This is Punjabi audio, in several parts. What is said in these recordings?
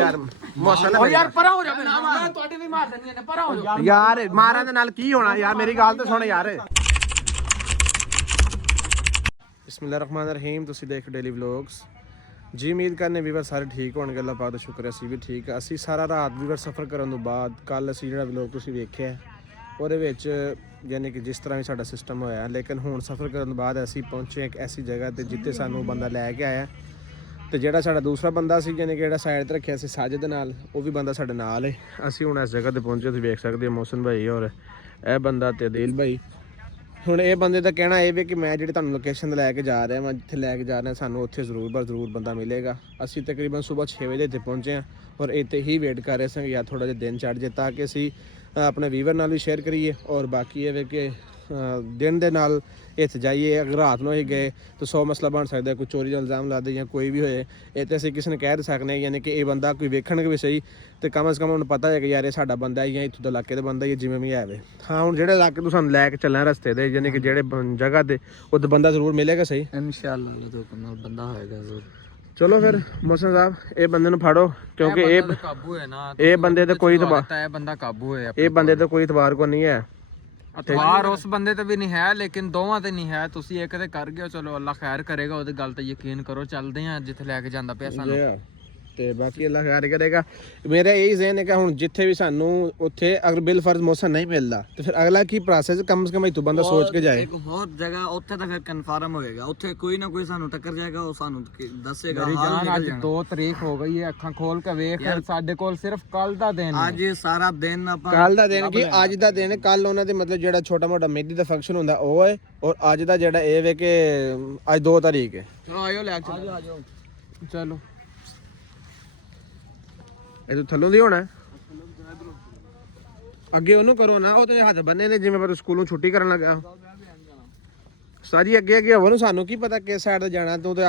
ਯਾਰ ਮੌਸਮ ਓ ਯਾਰ ਪਰਾਂ ਹੋ ਜਾ ਮੈਂ ਤੁਹਾਡੇ ਵੀ ਮਾਰ ਦੇਣੀ ਨੇ ਪਰਾਂ ਹੋ ਜਾ ਯਾਰ ਮਾਰਾਂ ਦੇ ਨਾਲ ਕੀ ਹੋਣਾ ਯਾਰ ਮੇਰੀ ਗੱਲ ਤਾਂ ਸੁਣ ਯਾਰ ਬਿਸਮਿਲ੍ਲਾਹਿਰਰਹਿਮਾਨਿਰਰਹੀਮ ਤੁਸੀਂ ਦੇਖ ਡੇਲੀ ਵਲੌਗਸ ਜੀ ਉਮੀਦ ਕਰਨੇ ਵੀਵਰ ਸਾਰੇ ਠੀਕ ਹੋਣਗੇ ਅੱਲਾਹ ਪਾਕ ਦਾ ਸ਼ੁਕਰ ਅਸੀਂ ਵੀ ਠੀਕ ਅਸੀਂ ਸਾਰਾ ਰਾਤ ਵੀਵਰ ਸਫ਼ਰ ਕਰਨ ਤੋਂ ਬਾਅਦ ਕੱਲ ਅਸੀਂ ਜਿਹੜਾ ਵਲੌਗ ਤੁਸੀਂ ਵੇਖਿਆ ਉਹਦੇ ਵਿੱਚ ਯਾਨੀ ਕਿ ਜਿਸ ਤਰ੍ਹਾਂ ਵੀ ਸਾਡਾ ਸਿਸਟਮ ਹੋਇਆ ਲੇਕਿਨ ਹੁਣ ਸਫ਼ਰ ਕਰਨ ਤੋਂ ਬਾਅਦ ਅਸੀਂ ਪਹੁੰਚੇ ਇੱਕ ਐਸੀ ਜਗ੍ਹਾ ਤੇ ਜਿੱਥੇ ਸਾਨੂੰ ਬੰਦਾ ਲੈ ਕੇ ਆਇਆ ਤੇ ਜਿਹੜਾ ਸਾਡਾ ਦੂਸਰਾ ਬੰਦਾ ਸੀ ਯਾਨੀ ਕਿ ਜਿਹੜਾ ਸਾਈਡ ਤੇ ਰੱਖਿਆ ਸੀ ਸਾਜਿਦ ਨਾਲ ਉਹ ਵੀ ਬੰਦਾ ਸਾਡੇ ਨਾਲ ਹੈ ਅਸੀਂ ਹੁਣ ਇਸ ਜਗ੍ਹਾ ਤੇ ਪਹੁੰਚੇ ਤੁਸੀਂ ਵੇਖ ਸਕਦੇ ਹੋ ਮੋਹਸਨ ਭਾਈ ਔਰ ਇਹ ਬੰਦਾ ਤੇ ਅਦੀਲ ਭਾਈ ਹੁਣ ਇਹ ਬੰਦੇ ਦਾ ਕਹਿਣਾ ਇਹ ਵੀ ਕਿ ਮੈਂ ਜਿਹੜੀ ਤੁਹਾਨੂੰ ਲੋਕੇਸ਼ਨ ਲੈ ਕੇ ਜਾ ਰਿਹਾ ਮੈਂ ਜਿੱਥੇ ਲੈ ਕੇ ਜਾ ਰਿਹਾ ਸਾਨੂੰ ਉੱਥੇ ਜ਼ਰੂਰ ਬੰਦਾ ਮਿਲੇਗਾ ਅਸੀਂ ਤਕਰੀਬਨ ਸਵੇਰ 6 ਵਜੇ ਇੱਥੇ ਪਹੁੰਚੇ ਹਾਂ ਔਰ ਇੱਥੇ ਹੀ ਵੇਟ ਕਰ ਰਹੇ ਸਾਂ ਜਾਂ ਥੋੜ੍ਹਾ ਜਿਹਾ ਦਿਨ ਚੜ੍ਹ ਜੇ ਤਾਂ ਕਿ ਅਸੀਂ ਆਪਣੇ ਵੀਵਰ ਨਾਲ ਵੀ ਸ਼ੇਅਰ ਕਰੀਏ ਔਰ ਬਾਕੀ ਇਹ ਵੇ ਕਿ ਦਿਨ ਦੇ ਨਾਲ ਇੱਥੇ ਜਾਈਏ ਅਗਰ ਰਾਤ ਨੂੰ ਹੀ ਗਏ ਤਾਂ 100 ਮਸਲਾ ਬਣ ਸਕਦਾ ਕੋਈ ਚੋਰੀ ਦਾ ਇਲਜ਼ਾਮ ਲਾ ਦੇ ਜਾਂ ਕੋਈ ਵੀ ਹੋਏ ਇਹ ਤਾਂ ਅਸੀਂ ਕਿਸੇ ਨੇ ਕਹਿ ਸਕਦੇ ਹਾਂ ਯਾਨੀ ਕਿ ਇਹ ਬੰਦਾ ਕੋਈ ਵੇਖਣਗੇ ਵੀ ਸਹੀ ਤੇ ਕਮ ਸੇ ਕਮ ਉਹਨੂੰ ਪਤਾ ਹੈ ਕਿ ਯਾਰ ਇਹ ਸਾਡਾ ਬੰਦਾ ਹੈ ਜਾਂ ਇੱਥੋਂ ਦੇ ਇਲਾਕੇ ਦਾ ਬੰਦਾ ਹੀ ਜਿਵੇਂ ਵੀ ਆਵੇ ਹਾਂ ਹੁਣ ਜਿਹੜੇ ਇਲਾਕੇ ਤੋਂ ਸਾਨੂੰ ਲੈ ਕੇ ਚੱਲਣਾ ਰਸਤੇ ਦੇ ਯਾਨੀ ਕਿ ਜਿਹੜੇ ਜਗ੍ਹਾ ਤੇ ਉੱਥੇ ਬੰਦਾ ਜ਼ਰੂਰ ਮਿਲੇਗਾ ਸਹੀ ਇਨਸ਼ਾਅੱਲਾ ਜਦੋਂ ਨਾਲ ਬੰਦਾ ਹੋਏਗਾ ਜ਼ਰੂਰ ਚਲੋ ਫਿਰ ਮੋਹਸਨ ਸਾਹਿਬ ਇਹ ਬੰਦੇ ਨੂੰ ਫੜੋ ਕਿਉਂਕਿ ਇਹ ਕਾਬੂ ਹੈ ਨਾ ਇਹ ਬੰਦੇ ਤੇ ਕੋਈ ਇਹ ਬੰਦਾ ਕਾਬੂ ਹੈ ਇਹ ਬੰਦੇ ਤੇ ਕੋਈ ਇਤਬਾਰ ਕੋ ਨਹੀਂ ਹੈ ਅਤਵਾਰ ਉਸ ਬੰਦੇ ਤੇ ਵੀ ਨਹੀਂ ਹੈ ਲੇਕਿਨ ਦੋਵਾਂ ਤੇ ਨਹੀਂ ਹੈ ਤੁਸੀਂ ਇੱਕ ਤੇ ਕਰ ਗਏ ਚਲੋ ਅੱਲਾ ਖੈਰ ਕਰੇਗਾ ਉਹਦੀ ਗੱਲ ਤੇ ਯਕੀਨ ਕਰੋ ਚੱਲਦੇ ਆ ਜਿੱਥੇ ਲੈ ਕੇ ਜਾਂਦਾ ਪਿਆ ਸਾਨੂੰ ਤੇ ਬਾਕੀ ਅੱਲਾ ਖੈਰ ਕਰੇਗਾ ਮੇਰਾ ਇਹੀ ਜ਼ਹਨ ਹੈ ਕਿ ਹੁਣ ਜਿੱਥੇ ਵੀ ਸਾਨੂੰ ਉੱਥੇ ਅਗਰ ਬਿਲ ਫਰਜ਼ ਮੌਸਮ ਨਹੀਂ ਮਿਲਦਾ ਤੇ ਫਿਰ ਅਗਲਾ ਕੀ ਪ੍ਰੋਸੈਸ ਕਮ ਸੇ ਕਮ ਇਹ ਤੋਂ ਬੰਦਾ ਸੋਚ ਕੇ ਜਾਏ ਇੱਕ ਹੋਰ ਜਗ੍ਹਾ ਉੱਥੇ ਤਾਂ ਫਿਰ ਕਨਫਰਮ ਹੋਏਗਾ ਉੱਥੇ ਕੋਈ ਨਾ ਕੋਈ ਸਾਨੂੰ ਟੱਕਰ ਜਾਏਗਾ ਉਹ ਸਾਨੂੰ ਦੱਸੇਗਾ ਹਾਲ ਅੱਜ 2 ਤਰੀਕ ਹੋ ਗਈ ਹੈ ਅੱਖਾਂ ਖੋਲ ਕੇ ਵੇਖ ਸਾਡੇ ਕੋਲ ਸਿਰਫ ਕੱਲ ਦਾ ਦਿਨ ਹੈ ਅੱਜ ਸਾਰਾ ਦਿਨ ਆਪਾਂ ਕੱਲ ਦਾ ਦਿਨ ਕੀ ਅੱਜ ਦਾ ਦਿਨ ਕੱਲ ਉਹਨਾਂ ਦੇ ਮਤਲਬ ਜਿਹੜਾ ਛੋਟਾ ਮੋਟਾ ਮਹਿੰਦੀ ਦਾ ਫੰਕਸ਼ਨ ਹੁੰਦਾ ਉਹ ਹੈ ਔਰ ਅੱਜ ਦਾ ਜਿਹੜਾ ਇਹ ਵੇ ਕਿ ਅੱਜ 2 ਤਾਰੀਖ ਹੈ ਚਲੋ ਆਇਓ ਲੈ ਕੇ ਆਜੋ ਚਲੋ ਇਹ ਤੋਂ ਥੱਲੋਂ ਦੀ ਹੋਣਾ ਅੱਗੇ ਉਹਨੂੰ ਕਰੋ ਨਾ ਉਹ ਤੇ ਹੱਥ ਬੰਨੇ ਨੇ ਜਿਵੇਂ ਪਰ ਸਕੂਲੋਂ ਛੁੱਟੀ ਕਰਨ ਲੱਗਾ ਸਾਰੀ ਅੱਗੇ ਹੋਵੋ ਸਾਨੂੰ ਕੀ ਪਤਾ ਕਿਸ ਸਾਈਡ ਤੇ ਜਾਣਾ ਤੂੰ ਤੇ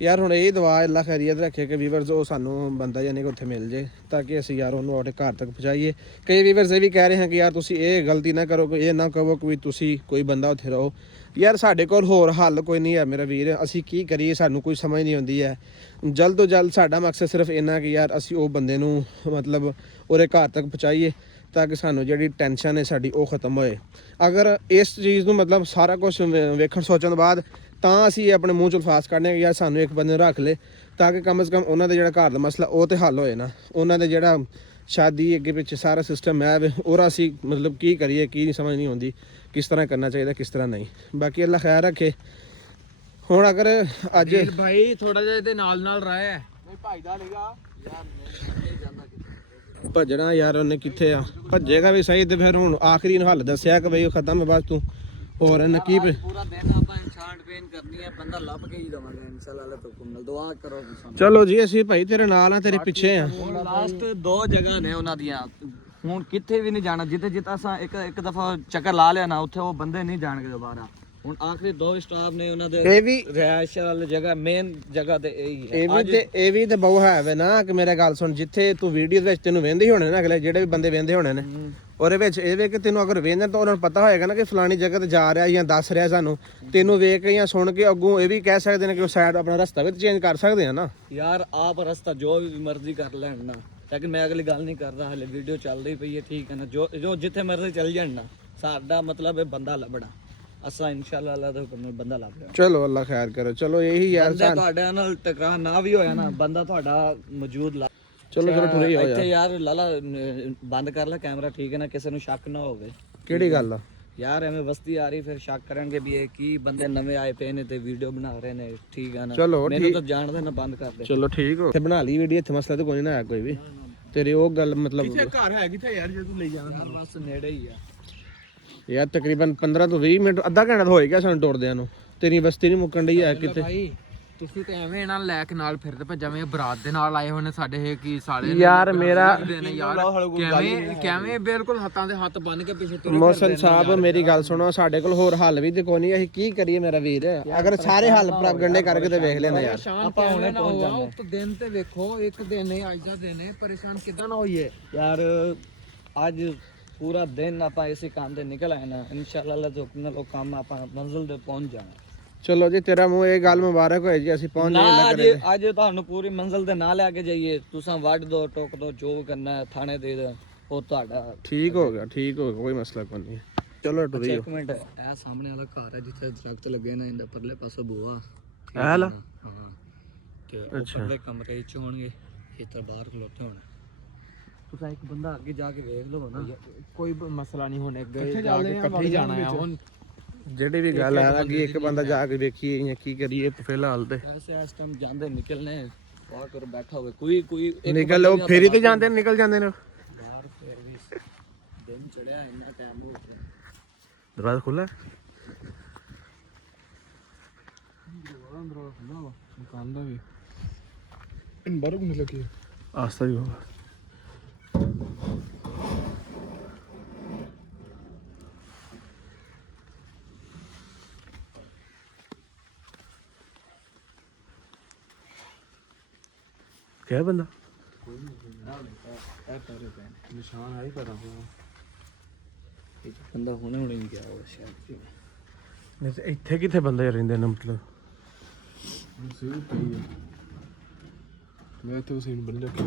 ਯਾਰ ਹੁਣ ਇਹ ਦੁਆ ਅੱਲਾ ਖੈਰੀਅਤ ਰੱਖੇ ਕਿ ਵੀਵਰਸ ਉਹ ਸਾਨੂੰ ਬੰਦਾ ਯਾਨੀ ਕਿ ਉੱਥੇ ਮਿਲ ਜੇ ਤਾਂ ਕਿ ਅਸੀਂ ਯਾਰ ਉਹਨੂੰ ਆਪਣੇ ਘਰ ਤੱਕ ਪਹੁੰਚਾਈਏ ਕਈ ਵੀਵਰਸ ਇਹ ਵੀ ਕਹਿ ਰਹੇ ਹਨ ਕਿ ਯਾਰ ਤੁਸੀਂ ਇਹ ਗਲਤੀ ਨਾ ਕਰੋ ਇਹ ਨਾ ਕਹੋ ਕਿ ਤੁਸੀਂ ਕੋਈ ਬੰਦਾ ਉੱਥੇ ਰਹੋ ਯਾਰ ਸਾਡੇ ਕੋਲ ਹੋਰ ਹੱਲ ਕੋਈ ਨਹੀਂ ਹੈ ਮੇਰਾ ਵੀਰ ਅਸੀਂ ਕੀ ਕਰੀਏ ਸਾਨੂੰ ਕੋਈ ਸਮਝ ਨਹੀਂ ਆਉਂਦੀ ਹੈ ਜਲਦ ਤੋਂ ਜਲਦ ਸਾਡਾ ਮਕਸਦ ਸਿਰਫ ਇੰਨਾ ਕਿ ਯਾਰ ਅਸੀਂ ਉਹ ਬੰਦੇ ਨੂੰ ਮਤਲਬ ਉਹਦੇ ਘਰ ਤੱਕ ਪਹੁੰਚਾਈਏ ਤਾਂ ਕਿ ਸਾਨੂੰ ਜਿਹੜੀ ਟੈਨਸ਼ਨ ਹੈ ਸਾਡੀ ਉਹ ਖਤਮ ਹੋਏ ਅਗਰ ਇਸ ਚੀਜ਼ ਨੂੰ ਮਤਲਬ ਸਾਰਾ ਕੁਝ ਵੇਖਣ ਸੋਚਣ ਤੋਂ ਬਾਅਦ ਤਾਂ ਅਸੀਂ ਆਪਣੇ ਮੂੰਹ 'ਚ ਅਲਫਾਜ਼ ਕੱਢਨੇ ਕਿ ਯਾਰ ਸਾਨੂੰ ਇੱਕ ਬੰਦੇ ਨੂੰ ਰੱਖ ਲੈ ਤਾਂ ਕਿ ਕਮ ਸੇ ਕਮ ਉਹਨਾਂ ਦਾ ਜਿਹੜਾ ਘਰ ਦਾ ਮਸਲਾ ਉਹ ਤੇ ਹੱਲ ਹੋਏ ਨਾ ਉਹਨਾਂ ਦੇ ਜਿਹੜਾ ਸ਼ਾਦੀ ਅੱਗੇ ਪਿੱਛੇ ਸਾਰਾ ਸਿਸਟਮ ਹੈ ਔਰ ਅਸੀਂ ਮਤਲਬ ਕੀ ਕਰੀਏ ਕੀ ਨਹੀਂ ਸਮਝ ਨਹੀਂ ਆਉਂਦੀ ਕਿਸ ਤਰ੍ਹਾਂ ਕਰਨਾ ਚਾਹੀਦਾ ਕਿਸ ਤਰ੍ਹਾਂ ਨਹੀਂ ਬਾਕੀ ਅੱਲਾ ਖੈਰ ਰੱਖੇ ਹੁਣ ਅਗਰ ਅੱਜ ਭਾਈ ਥੋੜਾ ਜਿਹਾ ਇਹਦੇ ਨਾਲ ਰਾਹ ਹੈ ਭਾਈ ਦਾ ਲੇਗਾ ਯਾਰ ਭੱਜਣਾ ਯਾਰ ਉਹਨੇ ਕਿੱਥੇ ਆ ਭੱਜੇਗਾ ਵੀ ਸਹੀ ਤੇ ਫਿਰ ਹੁਣ ਆਖਰੀ ਨੂੰ ਹੱਲ ਦੱਸਿਆ ਕਿ ਬਈ ਉਹ ਖਤਮ ਹੈ ਬਸ ਤੂੰ ਹੋਰ ਨਕੀਬ ਪੂਰਾ ਦਿਨ ਆਪਾਂ ਇਨਸ਼ਾਅੱਲਾ ਪੇਨ ਕਰਨੀ ਹੈ ਬੰਦਾ ਲੱਭ ਕੇ ਹੀ ਦਵਾਂਗੇ ਇਨਸ਼ਾਅੱਲਾ ਤੁਮ ਨਾਲ ਦੁਆ ਕਰੋ ਚਲੋ ਜੀ ਅਸੀਂ ਭਾਈ ਤੇਰੇ ਨਾਲ ਆ ਤੇਰੇ ਪਿੱਛੇ ਆ ਲਾਸਟ 2 ਜਗ੍ਹਾ ਨੇ ਉਹਨਾਂ ਦੀਆਂ ਹੁਣ ਕਿੱਥੇ ਵੀ ਨਹੀਂ ਜਾਣਾ ਜਿੱਥੇ ਅਸਾਂ ਇੱਕ ਦਫਾ ਚੱਕਰ ਲਾ ਲਿਆ ਨਾ ਉੱਥੇ ਉਹ ਬੰਦੇ ਨਹੀਂ ਜਾਣਗੇ ਦੁਬਾਰਾ ਹੁਣ ਆਖਰੀ 2 ਸਟਾਫ ਨੇ ਉਹਨਾਂ ਦੇ ਇਹ ਵੀ ਰਿਹਾਇਸ਼ ਵਾਲੀ ਜਗ੍ਹਾ ਮੇਨ ਜਗ੍ਹਾ ਤੇ ਇਹ ਵੀ ਤੇ ਬਹੁ ਹੈ ਵੇ ਨਾ ਕਿ ਮੇਰਾ ਗੱਲ ਸੁਣ ਜਿੱਥੇ ਤੂੰ ਵੀਡੀਓ ਵਿੱਚ ਤੈਨੂੰ ਵੇਂਦੇ ਹੀ ਹੋਣੇ ਨੇ ਅਗਲੇ ਜਿਹੜੇ ਵੀ ਬੰਦੇ ਵੇਂਦੇ ਹੋਣੇ ਨੇ ਉਹਦੇ ਵਿੱਚ ਇਹ ਵੇ ਕਿ ਤੈਨੂੰ ਅਗਰ ਵੇਂਦੇ ਤਾਂ ਉਹਨਾਂ ਨੂੰ ਪਤਾ ਹੋਏਗਾ ਨਾ ਕਿ ਫਲਾਣੀ ਜਗ੍ਹਾ ਤੇ ਜਾ ਰਿਹਾ ਜਾਂ ਦੱਸ ਰਿਹਾ ਸਾਨੂੰ ਤੈਨੂੰ ਵੇਖ ਕੇ ਜਾਂ ਸੁਣ ਕੇ ਅੱਗੋਂ ਇਹ ਵੀ ਕਹਿ ਸਕਦੇ ਨੇ ਕਿ ਉਹ ਸਾਈਡ ਆਪਣਾ ਰਸਤਾ ਵੀ ਚੇਂਜ ਕਰ ਸਕਦੇ ਆ ਨਾ ਯਾਰ ਆਪ ਰਸਤਾ ਜੋ ਵੀ ਮਰਜ਼ੀ ਕਰ ਲੈਣ ਨਾ ਲੇਕਿਨ ਮੈਂ ਅਗਲੀ ਗੱਲ ਨਹੀਂ ਕਰਦਾ ਹਲੇ ਵੀਡੀਓ ਚੱਲਦੀ ਪਈ ਹੈ ਠੀਕ ਹੈ ਨਾ ਜੋ ਜਿੱਥੇ ਮਰਜ਼ੀ ਚੱਲ ਜਾਣ ਨਾ ਸਾਡਾ ਮਤਲਬ ਹੈ ਬੰਦਾ ਲੱਭਣਾ ਅਸਾਂ ਇਨਸ਼ਾਅੱਲਾ ਅੱਲਾ ਦੇ ਹੁਕਮ ਨਾਲ ਬੰਦਾ ਲੱਭ ਲਿਆ ਚਲੋ ਅੱਲਾ ਖੈਰ ਕਰੇ ਚਲੋ ਇਹੀ ਯਾਰ ਤੁਹਾਡੇ ਨਾਲ ਟਕਰਾਅ ਨਾ ਵੀ ਹੋਇਆ ਨਾ ਬੰਦਾ ਤੁਹਾਡਾ ਮੌਜੂਦ ਚਲੋ ਠੁਰੇ ਹੋ ਇੱਥੇ ਯਾਰ ਲਾਲਾ ਬੰਦ ਕਰ ਲੈ ਕੈਮਰਾ ਠੀਕ ਹੈ ਨਾ ਕਿਸੇ ਨੂੰ ਸ਼ੱਕ ਨਾ ਹੋਵੇ ਕਿਹੜੀ ਗੱਲ ਆ ਯਾਰ ਐਵੇਂ ਬਸਤੀ ਆ ਰਹੀ ਫਿਰ ਸ਼ੱਕ ਕਰਨਗੇ ਵੀ ਇਹ ਕੀ ਬੰਦੇ ਨਵੇਂ ਆਏ ਪਏ ਨੇ ਤੇ ਵੀਡੀਓ ਬਣਾ ਰਹੇ ਨੇ ਠੀਕ ਹੈ ਨਾ ਮੈਨੂੰ ਤਾਂ ਜਾਣਦੇ ਨਾ ਬੰਦ ਕਰ ਦੇ ਚਲੋ ਠੀਕ ਹੋ ਇੱਥੇ ਬਣਾ ਲਈ ਵੀਡੀਓ ਇੱਥੇ ਮਸਲਾ ਤਾਂ ਕੋਈ ਨਾ ਆਇਆ ਕੋਈ ਵੀ ਤੇਰੀ ਉਹ ਗੱਲ ਮਤਲਬ ਕਿੱਥੇ ਘਰ ਹੈ ਕਿੱਥੇ ਯਾਰ ਜੇ ਤੂੰ ਲਈ ਜਾਣਾ ਬਸ ਨੇੜੇ ਹੀ ਆ ਯਾਰ ਤਕਰੀਬਨ 15 ਤੋਂ 20 ਮਿੰਟ ਅੱਧਾ ਘੰਟਾ ਤਾਂ ਹੋਏਗਾ ਸਾਨੂੰ ਟੁਰਦਿਆਂ ਨੂੰ ਤੇਰੀ ਬਸਤੀ ਨਹੀਂ ਮੁੱਕਣ ਡਈ ਹੈ ਕਿਤੇ ਭਾਈ ਤੁਸੀਂ ਤੇ ਐਵੇਂ ਇਹਨਾਂ ਲੈ ਕੇ ਨਾਲ ਫਿਰਦੇ ਪਏ ਜਿਵੇਂ ਬਰਾਤ ਦੇ ਨਾਲ ਆਏ ਹੋਏ ਨੇ ਸਾਡੇ ਕੀ ਸਾਲੇ ਯਾਰ ਮੇਰਾ ਕਿਵੇਂ ਬਿਲਕੁਲ ਹੱਥਾਂ ਦੇ ਹੱਥ ਬੰਨ ਕੇ ਪਿੱਛੇ ਮੋਹਸਨ ਸਾਹਿਬ ਮੇਰੀ ਗੱਲ ਸੁਣੋ ਸਾਡੇ ਕੋਲ ਹੋਰ ਹੱਲ ਵੀ ਤੇ ਕੋਈ ਨਹੀਂ ਅਸੀਂ ਕੀ ਕਰੀਏ ਮੇਰਾ ਵੀਰ ਅਗਰ ਸਾਰੇ ਹੱਲ ਪ੍ਰਗੰਡੇ ਕਰਕੇ ਤੇ ਵੇਖ ਲੈਂਦੇ ਯਾਰ ਆਪਾਂ ਹੁਣੇ ਪਹੁੰਚ ਜਾਂਦੇ ਉਸ ਦਿਨ ਤੇ ਵੇਖੋ ਇੱਕ ਦਿਨ ਹੈ ਅੱਜ ਦਾ ਦਿਨ ਹੈ ਪਰੇਸ਼ਾਨ ਕਿਦਾਂ ਨਾ ਹੋਈਏ ਯਾਰ ਅੱਜ ਪੂਰਾ ਦਿਨ ਆਪਾਂ ਇਸੇ ਕੰਮ ਤੇ ਨਿਕਲ ਆਏ ਨਾ ਇਨਸ਼ਾਅੱਲਾ ਅੱਲਾ ਦੇ ਹੁਕਮ ਨਾਲ ਉਹ ਕੰਮ ਆਪਾਂ ਮੰਜ਼ਿਲ ਤੇ ਪਹੁੰਚ ਜਾਣਾ ਚਲੋ ਜੀ ਤੇਰਾ ਮੂੰਹ ਇਹ ਗੱਲ ਮੁਬਾਰਕ ਹੋਏ ਜੀ ਅਸੀਂ ਪਹੁੰਚ ਨਾ ਜਾਈਏ ਅੱਜ ਕਰੇ ਅੱਜ ਤੁਹਾਨੂੰ ਪੂਰੀ ਮੰਜ਼ਿਲ ਤੇ ਨਾ ਲੈ ਕੇ ਜਾਈਏ ਤੁਸੀਂ ਵੱਢ ਦੋ ਟੋਕ ਦੋ ਜੋ ਕਰਨਾ ਹੈ, ਥਾਣੇ ਦੇ ਦਿਓ, ਉਹ ਤੁਹਾਡਾ ਠੀਕ ਹੋ ਗਿਆ ਕੋਈ ਮਸਲਾ ਕੋਈ ਨਹੀਂ ਚਲੋ ਅੱਛਾ ਟੁਰੀਓ ਇੱਕ ਮਿੰਟ ਇਹ ਸਾਹਮਣੇ ਵਾਲਾ ਘਰ ਹੈ ਜਿੱਥੇ ਦਰਖਤ ਲੱਗੇ ਨੇ ਇਹਦੇ ਪਰਲੇ ਪਾਸੇ ਬੂਆ ਇਹ ਵਾਲਾ ਹਾਂ ਤੇ ਉਹ ਪਰਲੇ ਕਮਰੇ ਚ ਹੋਣਗੇ ਇਹ ਤਾਂ ਬਾਹਰ ਖਲੋਤੇ ਹੋਣੇ ਤੁਸੀਂ ਇੱਕ ਬੰਦਾ ਅੱਗੇ ਜਾ ਕੇ ਵੇਖ ਲਓ ਨਾ ਕੋਈ ਮਸਲਾ ਨਹੀਂ ਹੁਣ ਅੱਗੇ ਜਾ ਕੇ ਇਕੱਠੇ ਹੀ ਜਾਣਾ ਹੈ ਹੁਣ ਜਿਹੜੀ ਵੀ ਗੱਲ ਹੈ ਨਾ ਕਿ ਇੱਕ ਬੰਦਾ ਜਾ ਕੇ ਵੇਖੀਏ ਜਾਂ ਕੀ ਕਰੀਏ ਫਿਲਹਾਲ ਤੇ ਐਸੇ ਇਸ ਟਾਈਮ ਜਾਂਦੇ ਨਿਕਲਨੇ ਵਾਹ ਕਰ ਬੈਠਾ ਹੋਵੇ ਕੋਈ ਇੱਕ ਨਿਕਲ ਉਹ ਫੇਰੀ ਤੇ ਜਾਂਦੇ ਨੇ ਨਿਕਲ ਜਾਂਦੇ ਨੇ ਬਾਹਰ ਫੇਰ ਵੀ ਦਿਨ ਚੜਿਆ ਇੰਨਾ ਟਾਈਮ ਹੋ ਗਿਆ ਦਰਵਾਜ਼ਾ ਖੁੱਲਾ ਮਕਾਨ ਦਾ ਵੀ ਇਨ ਬਾਹਰੋਂ ਨਹੀਂ ਲੱਗੀ ਆਸਤਾ ਹੀ ਹੋਗਾ ਕਿਆ ਬੰਦਾ ਨਿਸ਼ਾਨ ਆਈ ਕਰਾਂ ਇੱਕ ਬੰਦਾ ਹੁਣੇ ਨਹੀਂ ਗਿਆ ਉਹ ਸ਼ਾਇਦ ਨਹੀਂ ਤੇ ਇੱਥੇ ਕਿੱਥੇ ਬੰਦੇ ਰਹਿੰਦੇ ਨੇ ਮਤਲਬ ਸਹੀ ਪਈ ਹੈ ਮੈਂ ਤੇ ਉਸੇ ਨੂੰ ਬੰਨ ਰੱਖਿਆ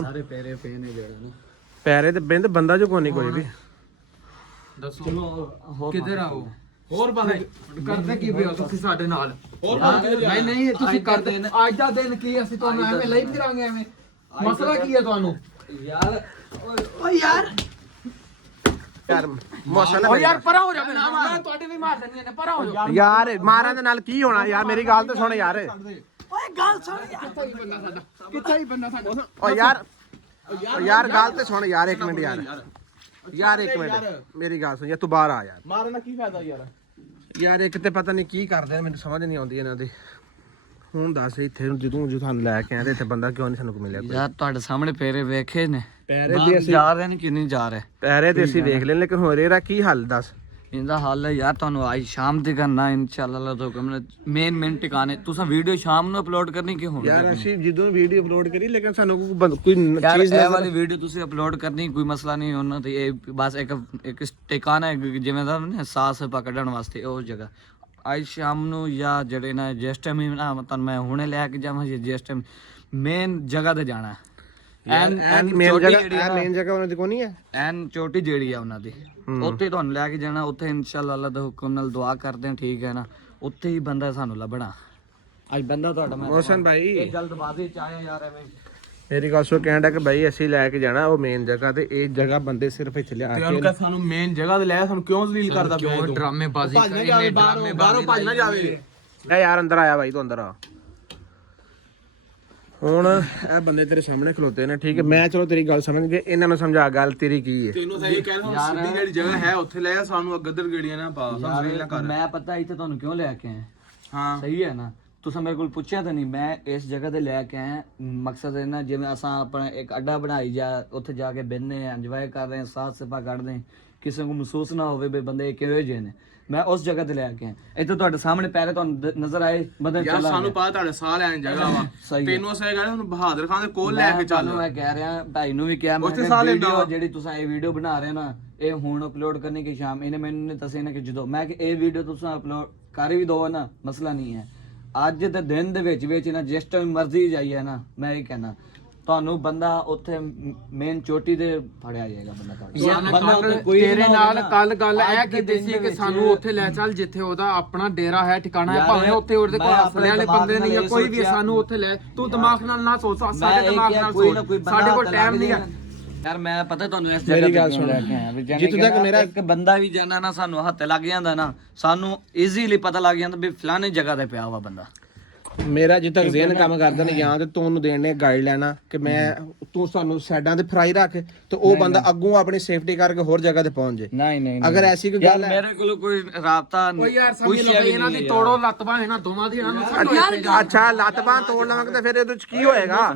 ਸਾਰੇ ਪੈਰੇ ਪਏ ਨੇ ਜਿਹੜੇ ਨਾ ਪੈਰੇ ਤੇ ਬਿੰਦ ਬੰਦਾ ਜੋ ਕੋਈ ਨਹੀਂ ਕੋਈ ਵੀ ਦੱਸੋ ਚਲੋ ਕਿੱਧਰ ਆਓ ਹੋਰ ਬਾਹਰ ਕਰਦੇ ਕੀ ਪਿਓ ਤੁਸੀਂ ਸਾਡੇ ਨਾਲ ਨਹੀਂ ਨਹੀਂ ਤੁਸੀਂ ਕਰਦੇ ਅੱਜ ਦਾ ਦਿਨ ਕੀ ਅਸੀਂ ਤੁਹਾਨੂੰ ਐਵੇਂ ਲਈ ਫਿਰਾਂਗੇ ਐਵੇਂ ਮਸਲਾ ਕੀ ਹੈ ਤੁਹਾਨੂੰ ਯਾਰ ਓ ਯਾਰ ਯਾਰ ਮੌਸਮ ਓ ਯਾਰ ਪਰਾਂ ਹੋ ਜਾ ਮੈਂ ਤੁਹਾਡੇ ਵੀ ਮਾਰ ਦੇਣੀ ਨੇ ਪਰਾਂ ਹੋ ਜਾ ਯਾਰ ਮਾਰਾਂ ਦੇ ਨਾਲ ਕੀ ਹੋਣਾ ਯਾਰ ਮੇਰੀ ਗੱਲ ਤੇ ਸੁਣ ਯਾਰ ਓਏ ਗੱਲ ਸੁਣ ਯਾਰ ਕਿੱਥੇ ਹੀ ਬੰਦਾ ਸਾਡਾ ਓ ਯਾਰ ਗੱਲ ਤੇ ਸੁਣ ਯਾਰ ਇੱਕ ਮਿੰਟ ਯਾਰ ਇੱਕ ਮਿੰਟ ਮੇਰੀ ਗੱਲ ਸੁਣ ਯਾਰ ਤੂੰ ਬਾਹਰ ਆ ਯਾਰ ਮਾਰਨ ਦਾ ਕੀ ਫਾਇਦਾ ਯਾਰ ਇੱਕ ਤੇ ਪਤਾ ਨਹੀਂ ਕੀ ਕਰਦੇ ਨੇ ਮੈਨੂੰ ਸਮਝ ਨਹੀਂ ਆਉਂਦੀ ਇਹਨਾਂ ਦੀ ਹੁਣ ਦੱਸ ਇੱਥੇ ਜਦੋਂ ਤੁਹਾਨੂੰ ਲੈ ਕੇ ਆਏ ਤੇ ਇੱਥੇ ਬੰਦਾ ਕਿਉਂ ਨਹੀਂ ਸਾਨੂੰ ਕੋ ਮਿਲਿਆ ਯਾਰ ਤੁਹਾਡੇ ਸਾਹਮਣੇ ਪੈਰੇ ਵੇਖੇ ਨੇ ਪੈਰੇ ਦੀ ਅਸੀਂ ਜਾ ਰਹੇ ਨੇ ਕਿ ਨਹੀਂ ਜਾ ਰਹੇ ਪੈਰੇ ਤੇ ਅਸੀਂ ਵੇਖ ਲੈਣ ਲੇਕਿਨ ਹੋਰ ਇਹਦਾ ਕੀ ਹੱਲ ਦੱਸ ਇਹਦਾ ਹੱਲ ਹੈ ਯਾਰ ਤੁਹਾਨੂੰ ਅੱਜ ਸ਼ਾਮ ਤੇ ਕਰਨਾ ਇਨਸ਼ਾਅੱਲਾ ਅੱਲਾਹ ਤੋਂ ਹੁਕਮ ਨਾਲ ਮੇਨ ਟਿਕਾਣੇ ਤੁਸੀਂ ਵੀਡੀਓ ਸ਼ਾਮ ਨੂੰ ਅਪਲੋਡ ਕਰਨੀ ਕਿ ਹੁਣ ਯਾਰ ਅਸੀਂ ਜਦੋਂ ਵੀਡੀਓ ਅਪਲੋਡ ਕਰੀ ਲੇਕਿਨ ਸਾਨੂੰ ਕੋਈ ਯਾਰ ਚੀਜ਼ ਇਹ ਵਾਲੀ ਵੀਡੀਓ ਤੁਸੀਂ ਅਪਲੋਡ ਕਰਨੀ ਕੋਈ ਮਸਲਾ ਨਹੀਂ ਉਹਨਾਂ ਤੇ ਇਹ ਬਸ ਇੱਕ ਟਿਕਾਣਾ ਹੈ ਜਿਵੇਂ ਦਾ ਨਾ ਸਾਹ ਸਪਾ ਕੱਢਣ ਵਾਸਤੇ ਉਹ ਜਗ੍ਹਾ ਅੱਜ ਸ਼ਾਮ ਨੂੰ ਜਾਂ ਜਿਹੜੇ ਨਾ ਜਿਸ ਟਾਈਮ ਹੀ ਨਾ ਤੁਹਾਨੂੰ ਮੈਂ ਹੁਣੇ ਲੈ ਕੇ ਜਾਵਾਂ ਜਿਸ ਟਾਈਮ ਮੇਨ ਜਗ੍ਹਾ ਤੇ ਜਾਣਾ ਐਨ ਮੇਨ ਜਗ੍ਹਾ ਉਹਨਾਂ ਦੀ ਕੋਈ ਨਹੀਂ ਹੈ ਐਨ ਚੋਟੀ ਜਿਹੜੀ ਆ ਉਹਨਾਂ ਦੀ ਉੱਥੇ ਤੁਹਾਨੂੰ ਲੈ ਕੇ ਜਾਣਾ ਉੱਥੇ ਇਨਸ਼ਾਅੱਲਾ ਅੱਲਾਹ ਦੇ ਹੁਕਮ ਨਾਲ ਦੁਆ ਕਰਦੇ ਹਾਂ ਠੀਕ ਹੈ ਨਾ ਉੱਥੇ ਹੀ ਬੰਦਾ ਸਾਨੂੰ ਲੱਭਣਾ ਅੱਜ ਬੰਦਾ ਤੁਹਾਡਾ ਮੈਂ ਮੋਹਸਨ ਭਾਈ ਇਹ ਜਲਦਬਾਜ਼ੀ ਚ ਆਇਆ ਯਾਰ ਐਵੇਂ ਮੇਰੀ ਗੱਲ ਸੋ ਕਹਿੰਦਾ ਕਿ ਭਾਈ ਅਸੀਂ ਲੈ ਕੇ ਜਾਣਾ ਉਹ ਮੇਨ ਜਗ੍ਹਾ ਤੇ ਇਹ ਜਗ੍ਹਾ ਬੰਦੇ ਸਿਰਫ ਇੱਥੇ ਲਿਆ ਕੇ ਉਹਨੂੰ ਸਾਨੂੰ ਮੇਨ ਜਗ੍ਹਾ ਤੇ ਲੈ ਸਾਨੂੰ ਕਿਉਂ ਜ਼ਲੀਲ ਕਰਦਾ ਪਿਆ ਤੂੰ ਡਰਾਮੇਬਾਜ਼ੀ ਕਰੀ ਬਾਹਰੋਂ ਭੱਜ ਨਾ ਜਾਵੇ ਇਹ ਯਾਰ ਅੰਦਰ ਆਇਆ ਭਾਈ ਤੂੰ ਅੰਦਰ ਆ ਹੁਣ ਇਹ ਬੰਦੇ ਤੇਰੇ ਸਾਹਮਣੇ ਖਲੋਤੇ ਨੇ ਠੀਕ ਹੈ ਮੈਂ ਚਲੋ ਤੇਰੀ ਗੱਲ ਸਮਝ ਗਿਆ ਇਹਨਾਂ ਨੂੰ ਸਮਝਾ ਗੱਲ ਤੇਰੀ ਕੀ ਹੈ ਤੈਨੂੰ ਸਹੀ ਕਹਿਣਾ ਸਿੱਧੀ ਜਿਹੜੀ ਜਗ੍ਹਾ ਹੈ ਉੱਥੇ ਲੈ ਆ ਸਾਨੂੰ ਗੱਦਰ ਗੇੜੀਆਂ ਨਾ ਪਾ ਸਾਨੂੰ ਜ਼ਲੀਲ ਨਾ ਕਰ ਮੈਂ ਪਤਾ ਇੱਥੇ ਤੁਹਾਨੂੰ ਕਿਉਂ ਲੈ ਕੇ ਆਇਆ ਹਾਂ ਸਹੀ ਹੈ ਨਾ ਤੁਸੀਂ ਮੇਰੇ ਕੋਲ ਪੁੱਛਿਆ ਤਾਂ ਨਹੀਂ ਮੈਂ ਇਸ ਜਗ੍ਹਾ ਤੇ ਲੈ ਕੇ ਆਇਆ ਮਕਸਦ ਹੈ ਨਾ ਜਿਵੇਂ ਅਸਾਂ ਆਪਣਾ ਇੱਕ ਅੱਡਾ ਬਣਾਈ ਜਾ ਉੱਥੇ ਜਾ ਕੇ ਬਹਿੰਦੇ ਆ ਇੰਜੋਏ ਕਰ ਰਹੇ ਆ ਸਾਥ ਸਪਾ ਕੱਢਦੇ ਕਿਸੇ ਨੂੰ ਮਹਿਸੂਸ ਨਾ ਹੋਵੇ ਵੀ ਬੰਦੇ ਕਿਹੋ ਜਿਹੇ ਨੇ ਮੈਂ ਉਸ ਜਗ੍ਹਾ ਤੇ ਲੈ ਕੇ ਆਇਆ ਇੱਥੇ ਤੁਹਾਡੇ ਸਾਹਮਣੇ ਪੈਰੇ ਤੁਹਾਨੂੰ ਨਜ਼ਰ ਆਏ ਬੰਦੇ ਯਾਰ ਸਾਨੂੰ ਪਤਾ ਤੁਹਾਡੇ ਸਾਹ ਲੈਣ ਜਗ੍ਹਾ ਵਾ ਤੈਨੂੰ ਅਸੇ ਕਹਿੰਦੇ ਹੁਣ ਬਹਾਦਰ ਖਾਨ ਦੇ ਕੋਲ ਲੈ ਕੇ ਚੱਲ ਮੈਂ ਕਹਿ ਰਿਹਾ ਭਾਈ ਨੂੰ ਵੀ ਕਿਹਾ ਮੈਂ ਵੀਡੀਓ ਜਿਹੜੀ ਤੁਸੀਂ ਇਹ ਵੀਡੀਓ ਬਣਾ ਰਹੇ ਨਾ ਇਹ ਹੁਣ ਅਪਲੋਡ ਕਰਨੀ ਕਿ ਸ਼ਾਮ ਇਹਨੇ ਮੈਨੂੰ ਦੱਸਿਆ ਨਾ ਕਿ ਜਦੋਂ ਮੈਂ ਕਿ ਇਹ ਵੀਡੀਓ ਤੁਸੀਂ ਅਪਲੋਡ ਕਰ ਵੀ ਦੋ ਨਾ ਮਸਲਾ ਨਹੀਂ ਹੈ ਅੱਜ ਦੇ ਦਿਨ ਦੇ ਵਿੱਚ ਨਾ ਜਿਸ ਟਾਈਮ ਮਰਜ਼ੀ ਜਾਈਏ ਨਾ ਮੈਂ ਇਹ ਕਹਿਣਾ ਤੁਹਾਨੂੰ ਬੰਦਾ ਉੱਥੇ ਮੇਨ ਚੋਟੀ ਤੇ ਫੜਿਆ ਜਾਏਗਾ ਬੰਦਾ ਤੇਰੇ ਨਾਲ ਕੱਲ ਗੱਲ ਇਹ ਕੀਤੀ ਸੀ ਕਿ ਸਾਨੂੰ ਉੱਥੇ ਲੈ ਚੱਲ ਜਿੱਥੇ ਉਹਦਾ ਆਪਣਾ ਡੇਰਾ ਹੈ ਠਿਕਾਣਾ ਹੈ ਭਾਵੇਂ ਉੱਥੇ ਉਹਦੇ ਕੋਲ ਆਪਣੇ ਵਾਲੇ ਬੰਦੇ ਨਹੀਂ ਆ ਕੋਈ ਵੀ ਸਾਨੂੰ ਉੱਥੇ ਲੈ ਤੂੰ ਦਿਮਾਗ ਨਾਲ ਨਾ ਸੋਚ ਸਾਡੇ ਦਿਮਾਗ ਨਾਲ ਸੋਚ ਸਾਡੇ ਕੋਲ ਟਾਈਮ ਨਹੀਂ ਹੈ ਯਾਰ ਮੈਂ ਪਤਾ ਤੁਹਾਨੂੰ ਇਸ ਜਗ੍ਹਾ ਤੇ ਲੈ ਕੇ ਆਇਆ ਵੀ ਜਿੱਥੇ ਤੱਕ ਮੇਰਾ ਇੱਕ ਬੰਦਾ ਵੀ ਜਾਣਾ ਨਾ ਸਾਨੂੰ ਹੱਥ ਲੱਗ ਜਾਂਦਾ ਨਾ ਸਾਨੂੰ ਈਜ਼ੀਲੀ ਪਤਾ ਲੱਗ ਜਾਂਦਾ ਵੀ ਫਲਾਣੇ ਜਗ੍ਹਾ ਤੇ ਪਿਆ ਵਾ ਬੰਦਾ ਮੇਰਾ ਜਿੱਦ ਤੱਕ ਜ਼ਿਹਨ ਕੰਮ ਕਰਦਾ ਨੇ ਜਾਂ ਤੇ ਤੂੰ ਉਹਨੂੰ ਦੇਣ ਨੇ ਗਾਈਡ ਲੈਣਾ ਕਿ ਮੈਂ ਤੂੰ ਸਾਨੂੰ ਸਾਈਡਾਂ ਤੇ ਫਰਾਈ ਰੱਖ ਤੇ ਉਹ ਬੰਦਾ ਅੱਗੋਂ ਆਪਣੀ ਸੇਫਟੀ ਕਰਕੇ ਹੋਰ ਜਗ੍ਹਾ ਤੇ ਪਹੁੰਚ ਜੇ ਨਹੀਂ ਅਗਰ ਐਸੀ ਕੋਈ ਗੱਲ ਹੈ ਮੇਰੇ ਕੋਲ ਕੋਈ ਰਾਬਤਾ ਕੋਈ ਯਾਰ ਸਮਝ ਲਓ ਇਹਨਾਂ ਦੀ ਤੋੜੋ ਲੱਤ ਬਾਹ ਇਹਨਾਂ ਦੋਵਾਂ ਦੀ ਇਹਨਾਂ ਨੂੰ ਅੱਛਾ ਲੱਤ ਬਾਂਹ ਤੋੜ ਲਵਾਂਗੇ ਤੇ ਫਿਰ ਇਹਦੇ ਚ ਕੀ ਹੋਏਗਾ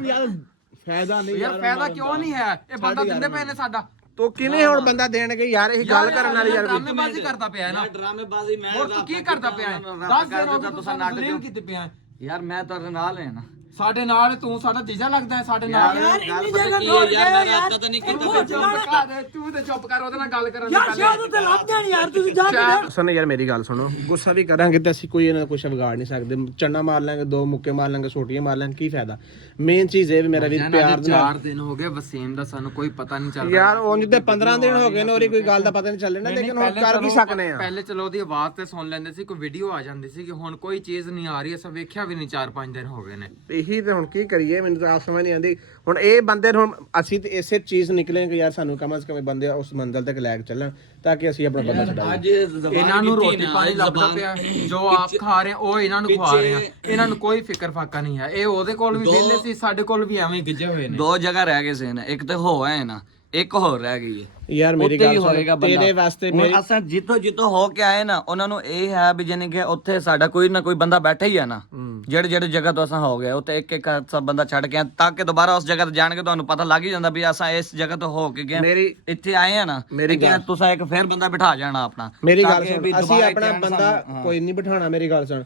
ਫਾਇਦਾ ਨਹੀਂ ਯਾਰ ਫਾਇਦਾ ਕਿਉਂ ਨਹੀਂ ਹੈ ਇਹ ਬੰਦਾ ਦਿੰਦੇ ਪਏ ਨੇ ਸਾਡਾ ਤੋ ਕਿਵੇਂ ਹੁਣ ਬੰਦਾ ਦੇਣਗੇ ਯਾਰ ਇਹ ਗੱਲ ਕਰਨ ਵਾਲੀ ਯਾਰ ਡਰਾਮੇਬਾਜ਼ੀ ਕਰਦਾ ਪਿਆ ਹੈ ਨਾ ਡਰਾਮੇਬਾਜ਼ੀ ਮੈਂ ਹੋਰ ਤੂੰ ਕੀ ਕਰਦਾ ਪਿਆ ਹੈ 10 ਦਿਨ ਹੋ ਗਏ ਤੁਸੀਂ ਨਾਟਕ ਕਿਤੇ ਪਿਆ ਯਾਰ ਮੈਂ ਤੁਹਾਡੇ ਨਾਲ ਹੈ ਨਾ ਸਾਡੇ ਨਾਲ ਤੂੰ ਸਾਡਾ ਜੀਜਾ ਲੱਗਦਾ ਹੈ ਸਾਡੇ ਨਾਲ ਯਾਰ ਇੰਨੀ ਜਗ੍ਹਾ ਛੋੜ ਕੇ ਯਾਰ ਤਾਂ ਨਹੀਂ ਕੀਤਾ ਤੂੰ ਤੇ ਚੁੱਪ ਕਰ ਉਹਦੇ ਨਾਲ ਗੱਲ ਕਰਨ ਯਾਰ ਸ਼ਾਇਦ ਤੇ ਲੱਭ ਜਾਣ ਯਾਰ ਤੁਸੀਂ ਜਾ ਕੇ ਸਨ ਯਾਰ ਮੇਰੀ ਗੱਲ ਸੁਣੋ, ਗੁੱਸਾ ਵੀ ਕਰਾਂਗੇ ਤੇ ਅਸੀਂ ਕੋਈ ਇਹਨਾਂ ਦਾ ਕੁਝ ਵਿਗਾੜ ਨਹੀਂ ਸਕਦੇ। ਚੰਨਾ ਮਾਰ ਲਾਂਗੇ, 2 ਮੁੱਕੇ ਮਾਰ ਲਾਂਗੇ, ਛੋਟੀਆਂ ਮਾਰ ਲਾਂਗੇ, ਕੀ ਫਾਇਦਾ। ਮੇਨ ਚੀਜ਼ ਇਹ ਵੀ ਮੇਰਾ ਵੀਰ ਪਿਆਰ ਦੇ ਨਾਲ 4 ਦਿਨ ਹੋ ਗਏ ਵਸੀਮ ਦਾ ਸਾਨੂੰ ਕੋਈ ਪਤਾ ਨਹੀਂ ਚੱਲ ਯਾਰ ਉਂਝ ਤੇ 15 ਦਿਨ ਹੋ ਗਏ ਨੇ, ਔਰ ਕੋਈ ਗੱਲ ਦਾ ਪਤਾ ਨਹੀਂ ਚੱਲਣਾ, ਲੇਕਿਨ ਹੁਣ ਕਰ ਕੀ ਸਕਨੇ ਆ। ਪਹਿਲੇ ਚਲੋ ਉਹਦੀ ਆਵਾਜ਼ ਤੇ ਸੁਣ ਲੈਂਦੇ ਸੀ, ਕੋਈ ਵੀਡੀਓ ਆ ਜਾਂਦੀ ਸੀ ਕਿ ਹੁਣ ਕੋਈ ਚੀਜ਼ ਨਹੀਂ ਆ ਰਹੀ, ਅਸਾਂ ਵੇਖਿਆ ਵੀ ਨਹੀਂ 4-5 ਦਿਨ ਹੋ ਗਏ ਨੇ। ਇਹੀ ਤੇ ਹੁਣ ਕੀ ਕਰੀਏ, ਮੈਨੂੰ ਤਾਂ ਆਪ ਸਮਝ ਨਹੀਂ ਆਉਂਦੀ। ਹੁਣ ਇਹ ਬੰਦੇ ਨੂੰ ਅਸੀਂ ਤੇ ਇਸੇ ਚੀਜ਼ ਨਿਕਲੇ ਕਿ ਯਾਰ ਸਾਨੂੰ ਕਮ ਸੇ ਕਮ ਬੰਦੇ ਉਸ ਮੰਜ਼ਿਲ ਤੱਕ ਲੈ ਕੇ ਚੱਲਣ ਤਾਂ ਕਿ ਅਸੀਂ ਆਪਣਾ ਬੰਦਾ ਛਡਾਈਏ। ਅੱਜ ਇਹਨਾਂ ਨੂੰ ਰੋਟੀ ਪਾਣੀ ਲੱਭਦਾ ਪਿਆ, ਜੋ ਆਪ ਖਾ ਰਹੇ ਉਹ ਇਹਨਾਂ ਨੂੰ ਖਵਾ ਰਹੇ ਆ, ਇਹਨਾਂ ਨੂੰ ਕੋਈ ਫਿਕਰ ਫਾਕਾ ਨਹੀਂ ਹੈ। ਇਹ ਉਹਦੇ ਕੋਲ ਵੀ ਵਿਹਲੇ ਸੀ, ਸਾਡੇ ਕੋਲ ਵੀ ਐਵੇਂ ਹੀ ਗਿੱਜੇ ਹੋਏ ਨੇ। 2 ਜਗ੍ਹਾ ਰਹਿ ਗਏ ਸੀ ਨਾ, ਇੱਕ ਤੇ ਹੋ ਆਏ ਨਾ, ਇੱਕ ਹੋਰ ਰਹਿ ਗਈ ਹੈ। ਯਾਰ ਮੇਰੀ ਗੱਲ ਸੁਣ, ਤੇਰੇ ਵਾਸਤੇ ਮੇਰੀ ਅਸਾਂ ਜਿੱਥੋਂ ਹੋ ਕੇ ਆਏ ਨਾ, ਉਹਨਾਂ ਨੂੰ ਇਹ ਹੈ ਵੀ ਜਾਨੀ ਕਿ ਉੱਥੇ ਸਾਡਾ ਕੋਈ ਨਾ ਕੋਈ ਬੰਦਾ ਬੈਠਾ ਹੀ ਹੈ ਨਾ, ਜਿਹੜੇ ਜਗ੍ਹਾ ਤੋਂ ਅਸਾਂ ਹੋ ਗਏ ਉੱਥੇ ਇੱਕ ਸਭ ਬੰਦਾ ਛੱਡ ਕੇ ਤਾਂ ਕਿ ਦੁਬਾਰਾ ਉਸ ਜਗ੍ਹਾ ਤੇ ਜਾਣ ਕੇ ਤੁਹਾਨੂੰ ਪਤਾ ਲੱਗ ਹੀ ਜਾਂਦਾ ਵੀ ਅਸਾਂ ਇਸ ਜਗ੍ਹਾ ਤੋਂ ਹੋ ਕੇ ਗਏ, ਇੱਥੇ ਆਏ ਆ ਨਾ, ਤੁਸੀਂ ਇੱਕ ਫੇਰ ਬੰਦਾ ਬਿਠਾ ਜਾਣਾ ਆਪਣਾ। ਮੇਰੀ ਗੱਲ ਸੁਣ, ਅਸੀਂ ਆਪਣਾ ਬੰਦਾ ਕੋਈ ਨਹੀਂ ਬਿਠਾਣਾ। ਮੇਰੀ ਗੱਲ ਸੁਣ,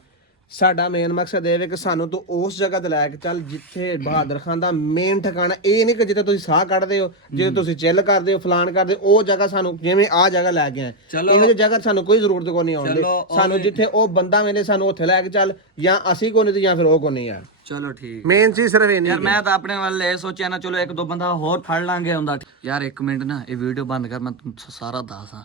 ਸਾਡਾ ਮੇਨ ਮਕਸਦ ਇਹ ਹੈ ਕਿ ਸਾਨੂੰ ਤੂੰ ਉਸ ਜਗ੍ਹਾ ਤੇ ਲੈ ਕੇ ਚੱਲ ਜਿੱਥੇ ਬਹਾਦਰ ਖਾਨ ਦਾ ਮੇਨ ਠਿਕਾਣਾ। ਇਹ ਨਹੀਂ ਕਿ ਜਿੱਥੇ ਤੁਸੀਂ ਸਾਹ ਕੱਢਦੇ ਹੋ, ਜਿੱਥੇ ਤੁਸੀਂ ਚਿੱਲ ਕਰਦੇ ਹੋ, ਫਲਾਨ ਕਰਦੇ ਹੋ, ਉਹ ਜਗ੍ਹਾ ਸਾਨੂੰ ਜਿਵੇਂ ਆਹ ਜਗ੍ਹਾ ਲੈ ਕੇ ਆਏ, ਇਹੋ ਜਿਹੀ ਜਗ੍ਹਾ ਸਾਨੂੰ ਕੋਈ ਜ਼ਰੂਰਤ ਕੋਈ ਨਹੀਂ ਆਉਣ ਦੀ। ਸਾਨੂੰ ਜਿੱਥੇ ਉਹ ਬੰਦਾ ਮਿਲੇ ਸਾਨੂੰ ਉੱਥੇ ਲੈ ਕੇ ਚੱਲ, ਜਾਂ ਅਸੀਂ ਕੋਈ ਨਹੀਂ ਤੇ ਜਾਂ ਫਿਰ ਉਹ ਕੋਈ ਨਹੀਂ। ਯਾਰ ਚਲੋ ਠੀਕ, ਮੇਨ ਚੀਜ਼ ਸਿਰਫ ਇਹ ਨਹੀਂ ਯਾਰ ਮੈਂ ਤਾਂ ਆਪਣੇ ਵੱਲ ਇਹ ਸੋਚਿਆ ਨਾ, ਚਲੋ 1-2 ਬੰਦਾ ਹੋਰ ਫੜ ਲਾਂਗੇ ਹੁੰਦਾ। ਯਾਰ 1 ਮਿੰਟ ਨਾ, ਇਹ ਵੀਡੀਓ ਬੰਦ ਕਰ, ਮੈਂ ਤੁਹਾਨੂੰ ਸਾਰਾ ਦੱਸਾਂ।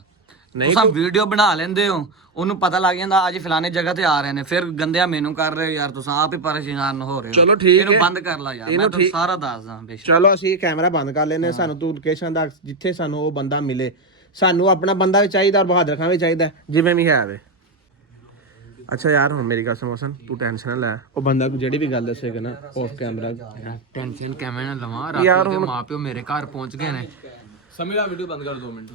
ਤੁਸੀਂ ਵੀਡੀਓ ਬਣਾ ਲੈਂਦੇ ਹੋ, ਉਹਨੂੰ ਪਤਾ ਲੱਗ ਜਾਂਦਾ ਅੱਜ ਫਲਾਣੇ ਜਗ੍ਹਾ ਤੇ ਆ ਰਹੇ ਨੇ, ਫਿਰ ਗੰਦਿਆ ਮੈਨੂੰ ਕਰ ਰਹੇ ਹੋ ਯਾਰ, ਤੁਸੀਂ ਆਪ ਹੀ ਪਰੇਸ਼ਾਨ ਹੋ ਰਹੇ ਹੋ। ਚਲੋ ਠੀਕ ਹੈ, ਇਹਨੂੰ ਬੰਦ ਕਰ ਲਾ ਯਾਰ, ਮੈਂ ਤੁਹਾਨੂੰ ਸਾਰਾ ਦੱਸਦਾ ਬੇਸ਼ੱਕ। ਚਲੋ ਅਸੀਂ ਕੈਮਰਾ ਬੰਦ ਕਰ ਲੈਨੇ, ਸਾਨੂੰ ਤੂੰ ਲੋਕੇਸ਼ਨ ਦਾ ਜਿੱਥੇ ਸਾਨੂੰ ਉਹ ਬੰਦਾ ਮਿਲੇ, ਸਾਨੂੰ ਆਪਣਾ ਬੰਦਾ ਵੀ ਚਾਹੀਦਾ ਔਰ ਬਹਾਦਰ ਖਾਨ ਵੀ ਚਾਹੀਦਾ, ਜਿਵੇਂ ਵੀ ਹੈ ਵੇ। ਅੱਛਾ ਯਾਰ ਹੁਣ ਮੇਰੀ ਗੱਲ ਸੁਣ, ਤੂੰ ਟੈਨਸ਼ਨ ਨਾ ਲੈ, ਉਹ ਬੰਦਾ ਜਿਹੜੀ ਵੀ ਗੱਲ ਦੱਸੇਗਾ ਨਾ ਆਫ ਕੈਮਰਾ, ਟੈਨਸ਼ਨ ਕਿਵੇਂ ਨਾ ਲਵਾਂ। ਰਾਤ ਦੇ ਮਾਪਿਓ ਮੇਰੇ ਘਰ ਪਹੁੰਚ ਗਏ ਨੇ। ਸਮਝਾ ਵੀਡੀਓ ਬੰਦ ਕਰ 2 ਮਿੰਟ।